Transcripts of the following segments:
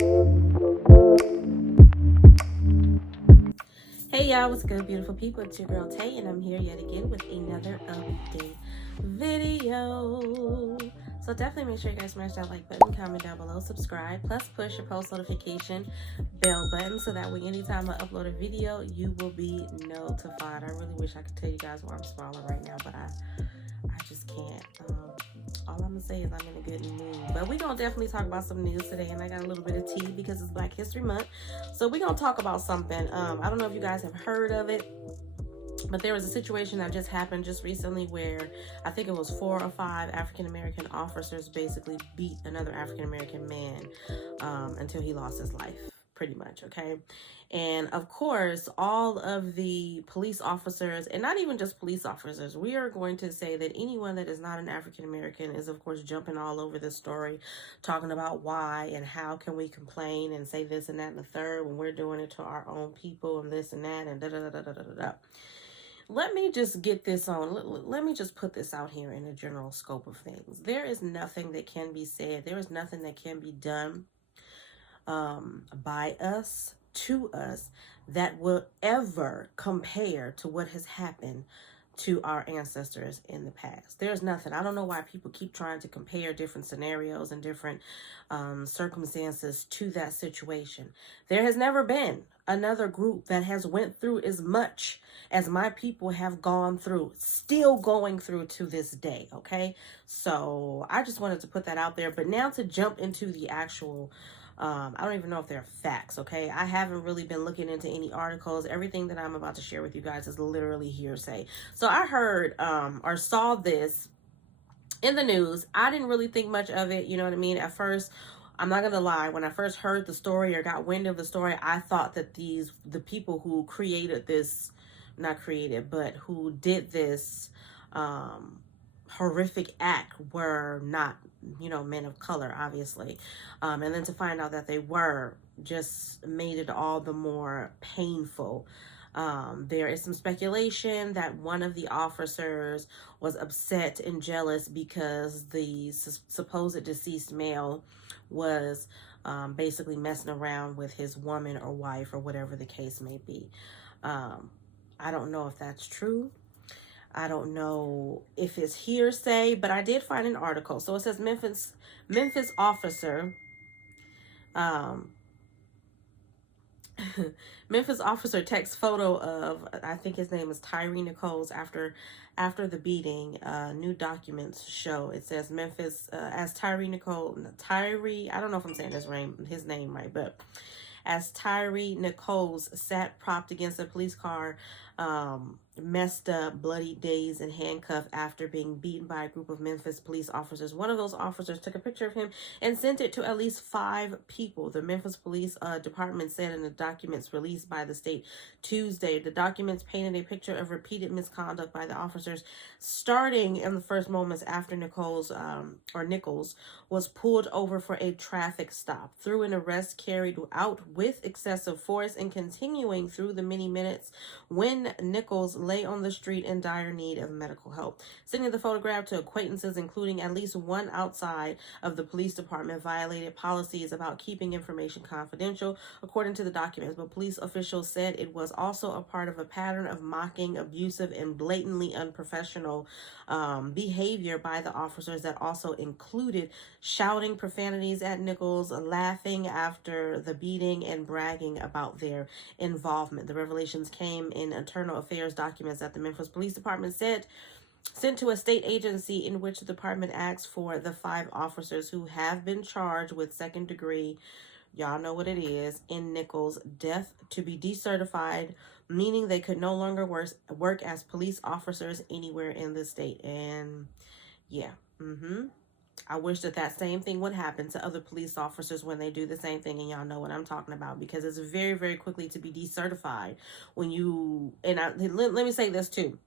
Hey y'all, what's good, beautiful people? It's your girl Tay, and I'm here yet again with another update video. So definitely make sure you guys smash that like button, comment down below, subscribe, plus push your post notification bell button so that way anytime I upload a video, you will be notified. I really wish I could tell you guys why I'm smiling right now, but I just can't. All I'm gonna say is I'm in a good mood. But we're gonna definitely talk about some news today, and I got a little bit of tea because it's Black History Month. So we're gonna talk about something. I don't know if you guys have heard of it, but there was a situation that just happened just recently where I think it was 4 or 5 African American officers basically beat another African American man until he lost his life, pretty much. Okay. And of course, all of the police officers, and not even just police officers, we are going to say that anyone that is not an African American is, of course, jumping all over this story, talking about why and how can we complain and say this and that and the third when we're doing it to our own people and this and that and da da da da da da da. Let me just get this on. Let me just put this out here in a general scope of things. There is nothing that can be said. There is nothing that can be done by us, to us, that will ever compare to what has happened to our ancestors in the past. There's nothing. I don't know why people keep trying to compare different scenarios and different circumstances to that situation. There has never been another group that has went through as much as my people have gone through, still going through to this day. Okay, so I just wanted to put that out there. But now to jump into the actual I don't even know if they're facts, okay? I haven't really been looking into any articles. Everything that I'm about to share with you guys is literally hearsay. So I heard or saw this in the news. I didn't really think much of it, you know what I mean? At first, I'm not gonna lie, when I first heard the story or got wind of the story, I thought that the people who created this, not created, but who did this horrific act were not, men of color, obviously. And then to find out that they were just made it all the more painful. There is some speculation that one of the officers was upset and jealous because the supposed deceased male was basically messing around with his woman or wife or whatever the case may be. I don't know if that's true. I don't know if it's hearsay, but I did find an article. So it says Memphis officer, um, Memphis officer takes photo of, I think his name is Tyree Nichols after the beating. New documents show. It says Memphis as Tyree, I don't know if I'm saying his name right, but as Tyree Nichols sat propped against a police car, messed up, bloody, dazed, and handcuffed after being beaten by a group of Memphis police officers. One of those officers took a picture of him and sent it to at least 5 people. The Memphis Police Department said in the documents released by the state Tuesday. The documents painted a picture of repeated misconduct by the officers, starting in the first moments after Nichols was pulled over for a traffic stop, through an arrest carried out with excessive force, and continuing through the many minutes when Nichols lay on the street in dire need of medical help. Sending the photograph to acquaintances, including at least one outside of the police department, violated policies about keeping information confidential, according to the documents. But police officials said it was also a part of a pattern of mocking, abusive, and blatantly unprofessional behavior by the officers that also included shouting profanities at Nichols, laughing after the beating, and bragging about their involvement. The revelations came in internal affairs documents that the Memphis Police Department sent to a state agency, in which the department asked for the 5 officers who have been charged with second degree, y'all know what it is, in Nichols' death to be decertified, meaning they could no longer work as police officers anywhere in the state. And yeah, I wish that same thing would happen to other police officers when they do the same thing, and y'all know what I'm talking about, because it's very, very quickly to be decertified when you, and let me say this too.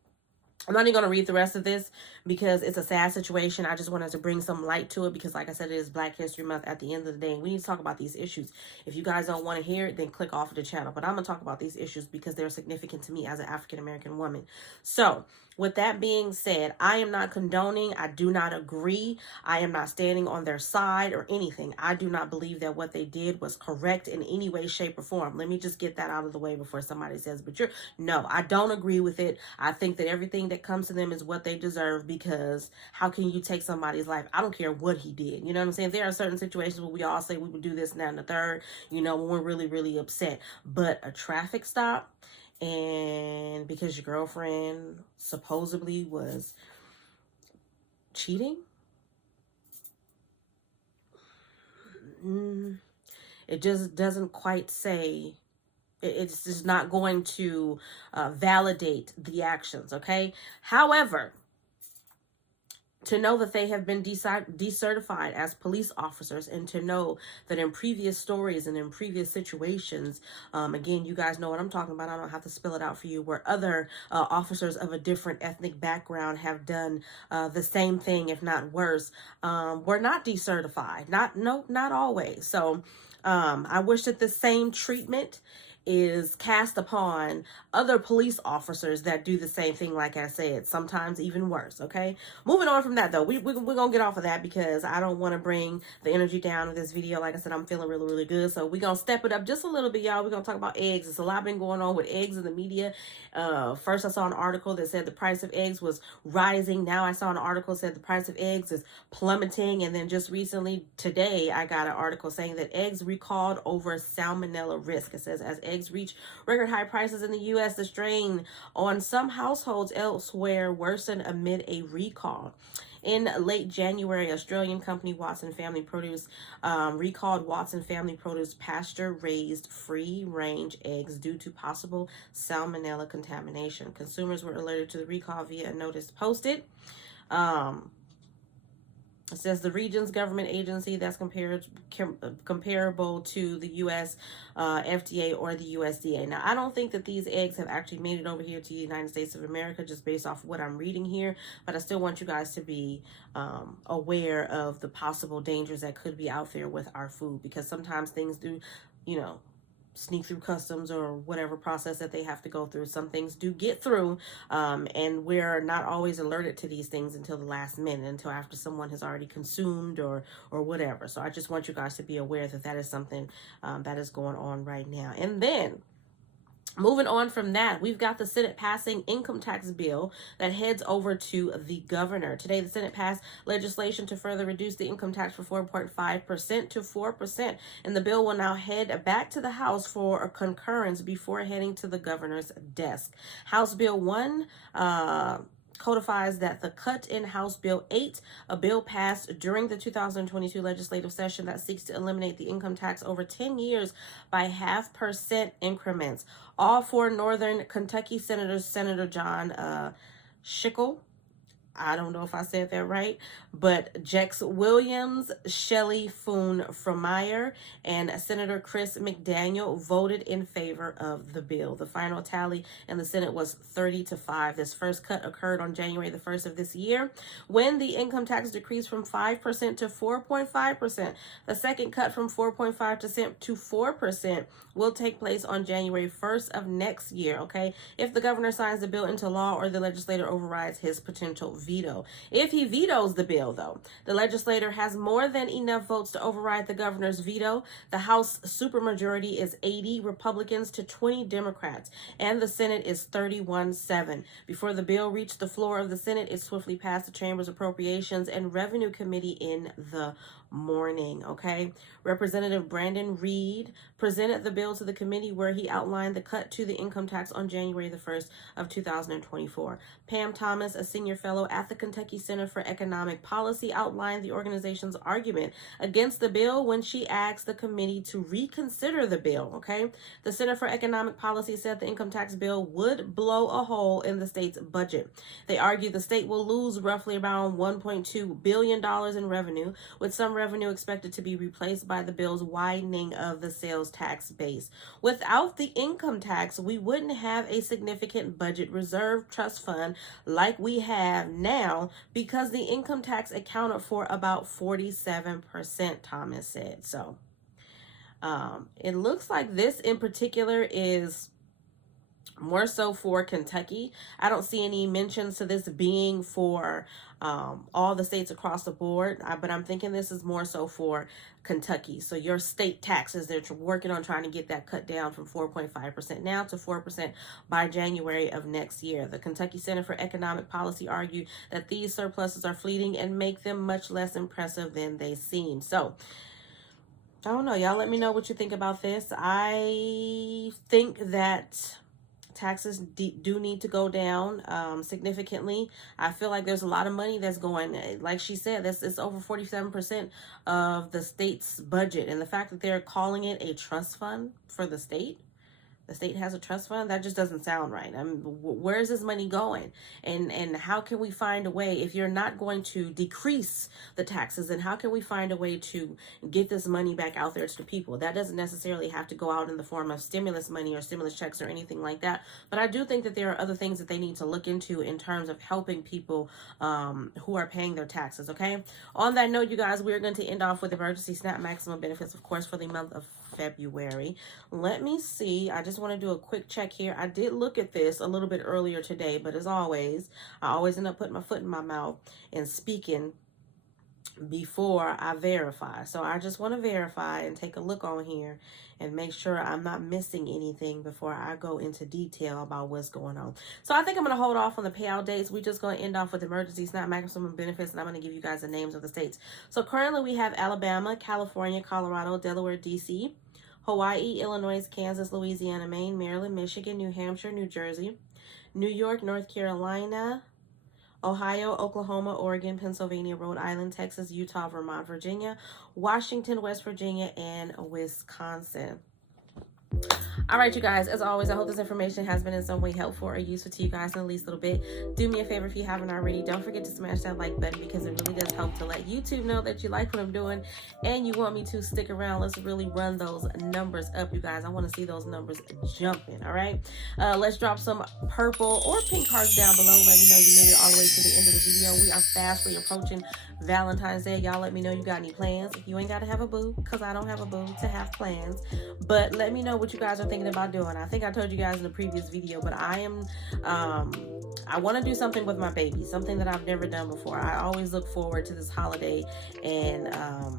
I'm not even going to read the rest of this because it's a sad situation. I just wanted to bring some light to it because, like I said, it is Black History Month at the end of the day. And we need to talk about these issues. If you guys don't want to hear it, then click off of the channel. But I'm going to talk about these issues because they're significant to me as an African-American woman. So, with that being said, I am not condoning. I do not agree. I am not standing on their side or anything. I do not believe that what they did was correct in any way, shape, or form. Let me just get that out of the way before somebody says, but no, I don't agree with it. I think that everything that comes to them is what they deserve, because how can you take somebody's life? I don't care what he did. You know what I'm saying? There are certain situations where we all say we would do this and that and the third, when we're really, really upset. But a traffic stop, and because your girlfriend supposedly was cheating, it just doesn't quite say. It's just not going to validate the actions, okay? However, to know that they have been decertified as police officers, and to know that in previous stories and in previous situations, again, you guys know what I'm talking about. I don't have to spell it out for you, where other officers of a different ethnic background have done the same thing, if not worse, were not decertified. Not always. So I wish that the same treatment is cast upon other police officers that do the same thing, like I said, sometimes even worse, okay? Moving on from that, though, we're going to get off of that because I don't want to bring the energy down in this video. Like I said, I'm feeling really, really good, so we're going to step it up just a little bit, y'all. We're going to talk about eggs. There's a lot been going on with eggs in the media. First, I saw an article that said the price of eggs was rising. Now I saw an article that said the price of eggs is plummeting, and then just recently, today, I got an article saying that eggs recalled over salmonella risk. It says, as eggs reach record high prices in the U.S., the strain on some households elsewhere worsened amid a recall. In late January, Australian company Watson Family Produce recalled Watson Family Produce pasture-raised free-range eggs due to possible salmonella contamination. Consumers were alerted to the recall via a notice posted. It says the region's government agency that's comparable to the U.S. FDA or the USDA. Now, I don't think that these eggs have actually made it over here to the United States of America, just based off of what I'm reading here. But I still want you guys to be aware of the possible dangers that could be out there with our food, because sometimes things do, sneak through customs or whatever process that they have to go through. Some things do get through, and we're not always alerted to these things until the last minute, until after someone has already consumed or whatever. So I just want you guys to be aware that that is something that is going on right now. And then, moving on from that, we've got the Senate passing income tax bill that heads over to the governor. Today, the Senate passed legislation to further reduce the income tax from 4.5% to 4%. And the bill will now head back to the House for a concurrence before heading to the governor's desk. House Bill 1, codifies that the cut in House Bill 8, a bill passed during the 2022 legislative session that seeks to eliminate the income tax over 10 years by 0.5% increments. All four Northern Kentucky senators, Senator John Schickel, I don't know if I said that right, but Jex Williams, Shelley Foon Frommeyer, and Senator Chris McDaniel voted in favor of the bill. The final tally in the Senate was 30-5. This first cut occurred on January the 1st of this year, when the income tax decreased from 5% to 4.5%. The second cut from 4.5% to 4% will take place on January 1st of next year, okay? If the governor signs the bill into law or the legislator overrides his potential veto. If he vetoes the bill, though, the legislator has more than enough votes to override the governor's veto. The House supermajority is 80 Republicans to 20 Democrats, and the Senate is 31-7. Before the bill reached the floor of the Senate, it swiftly passed the Chamber's Appropriations and Revenue Committee in the morning, okay? Representative Brandon Reed presented the bill to the committee, where he outlined the cut to the income tax on January the 1st of 2024. Pam Thomas, a senior fellow at the Kentucky Center for Economic Policy, outlined the organization's argument against the bill when she asked the committee to reconsider the bill, okay? The Center for Economic Policy said the income tax bill would blow a hole in the state's budget. They argue the state will lose roughly around $1.2 billion in revenue, with some revenue expected to be replaced by the bill's widening of the sales tax base. Without the income tax, we wouldn't have a significant budget reserve trust fund like we have now because the income tax accounted for about 47%, Thomas said. So it looks like this in particular is more so for Kentucky. I don't see any mentions to this being for all the states across the board, but I'm thinking this is more so for Kentucky. So your state taxes, they're working on trying to get that cut down from 4.5% now to 4% by January of next year. The Kentucky Center for Economic Policy argued that these surpluses are fleeting and make them much less impressive than they seem. So I don't know. Y'all let me know what you think about this. I think that taxes do need to go down significantly. I feel like there's a lot of money that's going, like she said, it's over 47% of the state's budget. And the fact that they're calling it a trust fund for the state has a trust fund, that just doesn't sound right. I mean, where is this money going? And how can we find a way, if you're not going to decrease the taxes, then how can we find a way to get this money back out there to the people? That doesn't necessarily have to go out in the form of stimulus money or stimulus checks or anything like that. But I do think that there are other things that they need to look into in terms of helping people who are paying their taxes, okay? On that note, you guys, we're going to end off with emergency SNAP maximum benefits, of course, for the month of February. Let me see. I just want to do a quick check here. I did look at this a little bit earlier today, but as always, I always end up putting my foot in my mouth and speaking before I verify. So I just want to verify and take a look on here and make sure I'm not missing anything before I go into detail about what's going on. So I think I'm going to hold off on the payout dates. We're just going to end off with emergency SNAP maximum benefits, and I'm going to give you guys the names of the states. So currently we have Alabama, California, Colorado, Delaware, DC, Hawaii, Illinois, Kansas, Louisiana, Maine, Maryland, Michigan, New Hampshire, New Jersey, New York, North Carolina, Ohio, Oklahoma, Oregon, Pennsylvania, Rhode Island, Texas, Utah, Vermont, Virginia, Washington, West Virginia, and Wisconsin. All right, you guys, as always, I hope this information has been in some way helpful or useful to you guys in the least little bit. Do me a favor if you haven't already. Don't forget to smash that like button because it really does help to let YouTube know that you like what I'm doing and you want me to stick around. Let's really run those numbers up, you guys. I want to see those numbers jumping, all right? Let's drop some purple or pink hearts down below. Let me know you made it all the way to the end of the video. We are fastly approaching Valentine's Day. Y'all let me know you got any plans. You ain't got to have a boo because I don't have a boo to have plans. But let me know what you guys are thinking about doing. I think I told you guys in the previous video, but I want to do something with my baby, something that I've never done before. I always look forward to this holiday, and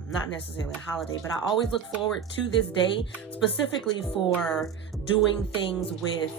not necessarily a holiday, but I always look forward to this day specifically for doing things with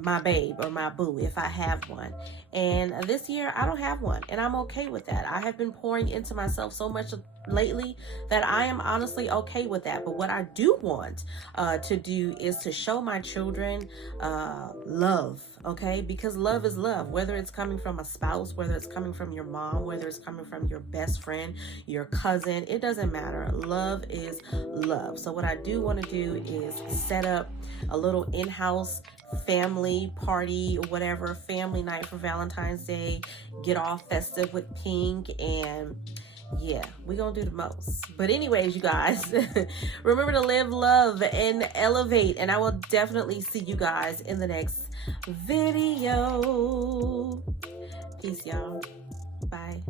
my babe or my boo if I have one. And this year I don't have one, and I'm okay with that. I have been pouring into myself so much lately that I am honestly okay with that. But what I do want to do is to show my children love, okay? Because love is love, whether it's coming from a spouse, whether it's coming from your mom, whether it's coming from your best friend, your cousin, it doesn't matter. Love is love. So what I do want to do is set up a little in-house family party or whatever, family night for Valentine's Day, get all festive with pink, and yeah, we're gonna do the most. But anyways, you guys, remember to live, love, and elevate, and I will definitely see you guys in the next video. Peace, y'all. Bye.